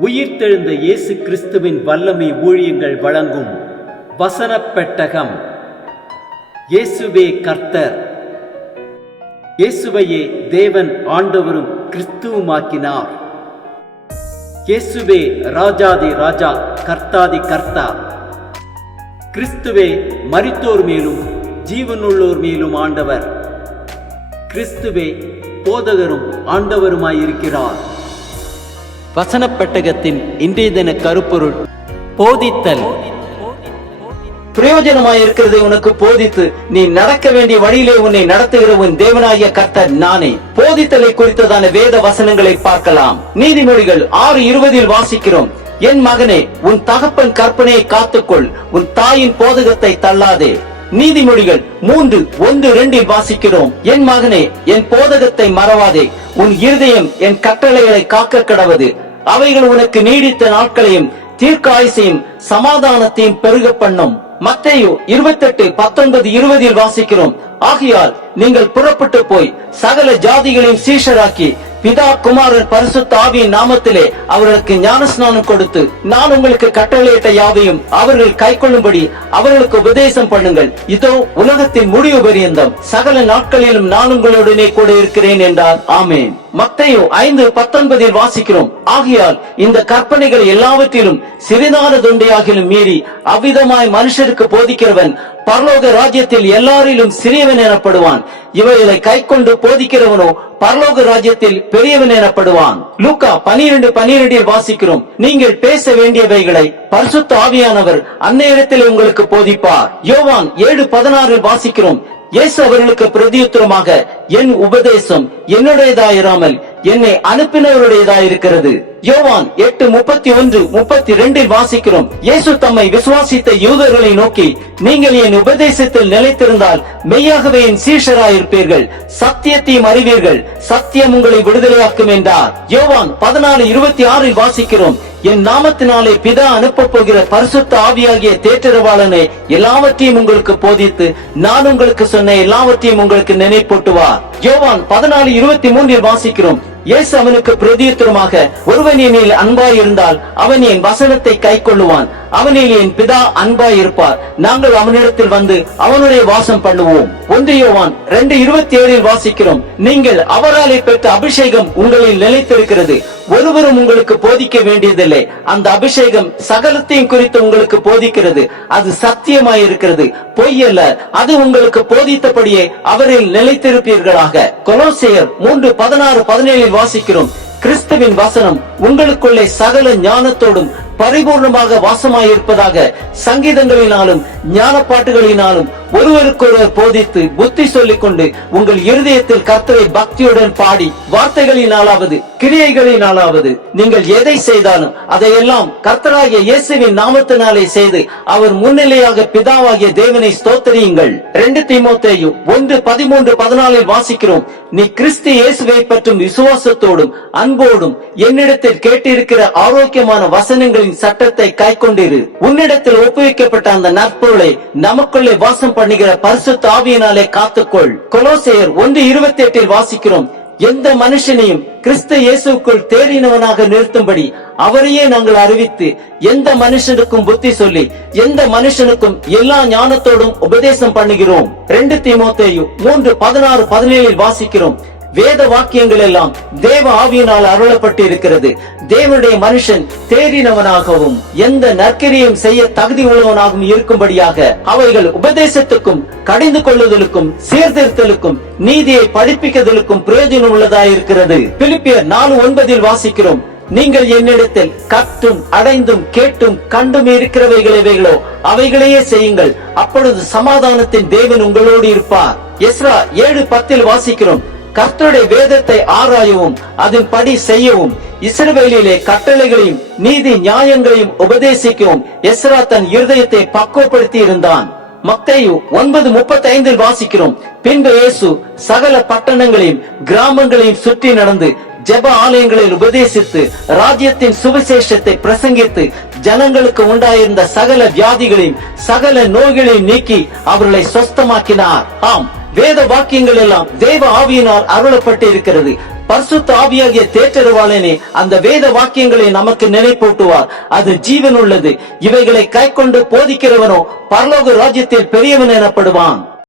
உயிர்த்தெழுந்த இயேசு கிறிஸ்துவின் வல்லமை ஊழியங்கள் வழங்கும் வசனப் பெட்டகம். இயேசுவே கர்த்தர். இயேசுவையே தேவன் ஆண்டவரும் கிறிஸ்துவுமாக்கினார். இயேசுவே ராஜாதி ராஜா, கர்த்தாதி கர்த்தா. கிறிஸ்துவே மரித்தோர் மேலும் ஜீவனுள்ளோர் மேலும் ஆண்டவர். கிறிஸ்துவே போதகரும் ஆண்டவருமாயிருக்கிறார். வசனப் பெட்டகத்தின் இன்றைய தின கருப்பொருள் போதித்தல். பிரயோஜனமாயிருக்கிறதை உனக்கு போதித்து நீ நடக்க வேண்டிய வழியிலே உன்னை நடத்துகிற உன் தேவனாகிய கர்த்தர் நானே. போதித்தலை குறித்ததான வேத வசனங்களை பார்க்கலாம். நீதிமொழிகள் 6:20 வாசிக்கிறோம், என் மகனே, உன் தகப்பன் கற்பனையை காத்துக்கொள், உன் தாயின் போதகத்தை தள்ளாதே. நீதிமொழிகள் 3:1-2 வாசிக்கிறோம், என் மகனே, என் போதகத்தை மறவாதே, உன் இருதயம் என் கட்டளைகளை காக்க கடவது. அவைகள் உனக்கு நீடித்த நாட்களையும் தீர்க்காயுசையும் சமாதானத்தையும் பெருக பண்ணும். மத்தேயு 28:19-20 வாசிக்கிறோம், ஆகையால் நீங்கள் புறப்பட்டு போய் சகல ஜாதிகளையும் சீஷராக்கி பிதா குமாரன் பரிசுத்த ஆவியின் நாமத்திலே அவர்களுக்கு ஞானஸ்நானம் கொடுத்து நான் உங்களுக்கு கட்டளையிட்ட யாவையும் அவர்கள் கைக்கொள்ளும்படி அவர்களுக்கு உபதேசம் பண்ணுங்கள். இதோ உலகத்தின் முடிவு பரியந்தம் சகல நாட்களிலும் நான் உங்களுடனே கூட இருக்கிறேன் என்றார். ஆமேன். மத்தேயு 5:19 வாசிக்கிறோம், ஆகையால் இந்த கற்பனைகள் எல்லாவற்றிலும் சிறிதானதொன்றையாகிலும் மீறி அவ்விதமாய் மனுஷருக்கு போதிக்கிறவன் பரலோக ராஜ்யத்தில் எல்லாரிலும் சிறியவன் எனப்படுவான். இவைகளை கைக்கொண்டு போதிக்கிறவனோ பரலோக ராஜ்யத்தில் பெரியவன் எனப்படுவான். லூக்கா 12:12 வாசிக்கிறோம், நீங்கள் பேச வேண்டியவைகளை பரிசுத்த ஆவியானவர் அந்நேரத்தில் உங்களுக்கு போதிப்பார். யோவான் 7:16 வாசிக்கிறோம், இயேசு அவர்களுக்கு பிரதியுத்தரமாக, என் உபதேசம் என்னுடையதாயிராமல் என்னை அனுப்பினவருடையதாயிருக்கிறது. யோவான் 8:31-32 வாசிக்கிறோம், இயேசு தம்மை விசுவாசித்த யூதர்களை நோக்கி, நீங்கள் என் உபதேசத்தில் நிலைத்திருந்தால் மெய்யாகவே என் சீஷராயிருப்பீர்கள், சத்தியத்தையும் அறிவீர்கள், சத்தியம் உங்களை விடுதலையாக்கும் என்றார். யோவான் 14:26 வாசிக்கிறோம், என் நாமத்தினாலே பிதா அனுப்ப போகிற பரிசுத்த ஆவியாகிய தேற்றரவாளனை எல்லாவற்றையும் உங்களுக்கு போதித்து நான் உங்களுக்கு சொன்ன எல்லாவற்றையும் உங்களுக்கு நினைப்பூட்டுவார். யோவான் 14:23 வாசிக்கிறோம், இயேசு அவனுக்கு பிரதியுத்தரமாக, ஒருவன் என்னில் அன்பாய் இருந்தால் அவன் என் வசனத்தை கை கொள்ளுவான், அவனில் என் பிதா அன்பாய் இருப்பார், நாங்கள் அவனிடத்தில் வந்து அவனுடைய வாசம் பண்ணுவோம். 1 யோவான் 2:27 வாசிக்கிறோம், நீங்கள் அவராலே பெற்ற அபிஷேகம் உங்களில் நிலைத்திருக்கிறது, ஒருவரும் உங்களுக்கு போதிக்க வேண்டியதில்லை. அந்த அபிஷேகம் சகலத்தையும் குறித்து உங்களுக்கு போதிக்கிறது, அது சத்தியமாயிருக்கிறது, பொய்யல்ல. அது உங்களுக்கு போதித்தபடியே அவரில் நிலைத்திருப்பீர்களாக. கொலோசையர் 3:16-17 வாசிக்கிறோம், கிறிஸ்துவின் வசனம் உங்களுக்குள்ளே சகல ஞானத்தோடும் பரிபூர்ணமாக வாசமாயிருப்பதாக சங்கீதங்களினாலும் ஞான பாட்டுகளினாலும் ஒருவருக்கொருவர் போதித்து புத்தி சொல்லிக் கொண்டு உங்கள் இருதயத்தில் கர்த்தரை பக்தியுடன் பாடி வார்த்தைகளினாலாவது கிரியைகளினாலாவது நீங்கள் எதை செய்தாலும் அதையெல்லாம் கர்த்தராகிய இயேசுவின் நாமத்தினாலே செய்து அவர் முன்னிலையாக பிதாவாகிய தேவனை ஸ்தோத்திரியுங்கள். 2 தீமோத்தேயு 1:13-14 வாசிக்கிறோம், நீ கிறிஸ்து இயேசுவை பற்றும் விசுவாசத்தோடும் அன்போடும் என்னிடத்தில் கேட்டிருக்கிற ஆரோக்கியமான வசனங்களின் சட்டத்தை கைக்கொண்டிரு. உன்னிடத்தில் ஒப்புவிக்கப்பட்ட அந்த நற்பொருளை நமக்குள்ளே வாசம் பண்ணுகிற பரிசுத்த ஆவியினாலே காத்துக்கொள். கொலோசையர் 1:28 வாசிக்கிறோம், எந்த மனுஷனையும் கிறிஸ்து இயேசுக்குள் தேறினவனாக நிறுத்தும்படி அவரையே நாங்கள் அறிவித்து எந்த மனுஷனுக்கும் புத்தி சொல்லி எந்த மனுஷனுக்கும் எல்லா ஞானத்தோடும் உபதேசம் பண்ணுகிறோம். 2 தீமோத்தேயு 3:16-17 வாசிக்கிறோம், வேத வாக்கியங்கள் எல்லாம் தேவ ஆவியினால் அருளப்பட்டு இருக்கிறது, தேவனுடைய மனுஷன் தேறினவனாகவும் எந்த நற்கிரியும் செய்ய தகுதி உள்ளவனாகவும் இருக்கும்படியாக அவைகள் உபதேசத்துக்கும் கடிந்து கொள்ளுதலுக்கும் சீர்திருத்தலுக்கும் நீதியை படிப்பிக்குதலுக்கும் பிரயோஜனம் உள்ளதாயிருக்கிறது. பிலிப்பியர் 4:9 வாசிக்கிறோம், நீங்கள் என்னிடத்தில் கற்றும் அடைந்தும் கேட்டும் கண்டும் இருக்கிறவைகளோ அவைகளையே செய்யுங்கள், அப்பொழுது சமாதானத்தின் தேவன் உங்களோடு இருப்பார். எஸ்ரா 7:10 வாசிக்கிறோம், கர்த்தருடைய வேதத்தை ஆராயவும் அதன் படி செய்யவும் இஸ்ரவேலிலே கட்டளைகளையும் நீதி நியாயங்களையும் உபதேசிக்கவும் எஸ்ரா தன் இருதயத்தை பக்குவப்படுத்தி இருந்தான். மத்தேயு 9:35 வாசிக்கிறோம், பின்பு இயேசு சகல பட்டணங்களையும் கிராமங்களையும் சுற்றி நடந்து ஜெப ஆலயங்களில் உபதேசித்து ராஜ்யத்தின் சுவிசேஷத்தை பிரசங்கித்து ஜனங்களுக்கு உண்டாயிருந்த சகல வியாதிகளையும் சகல நோய்களையும் நீக்கி அவர்களை சொஸ்தமாக்கினார். ஆம், வேத வாக்கியங்கள் எல்லாம் தேவ ஆவியினால் அருளப்பட்டு இருக்கிறது. பரிசுத்த ஆவியாகிய தேற்றரவாளனே அந்த வேத வாக்கியங்களை நமக்கு நினைப்பூட்டுவார். அது ஜீவன் உள்ளது. இவைகளை கைக்கொண்டு போதிக்கிறவனோ பரலோக ராஜ்யத்தில் பெரியவன் எனப்படுவான்.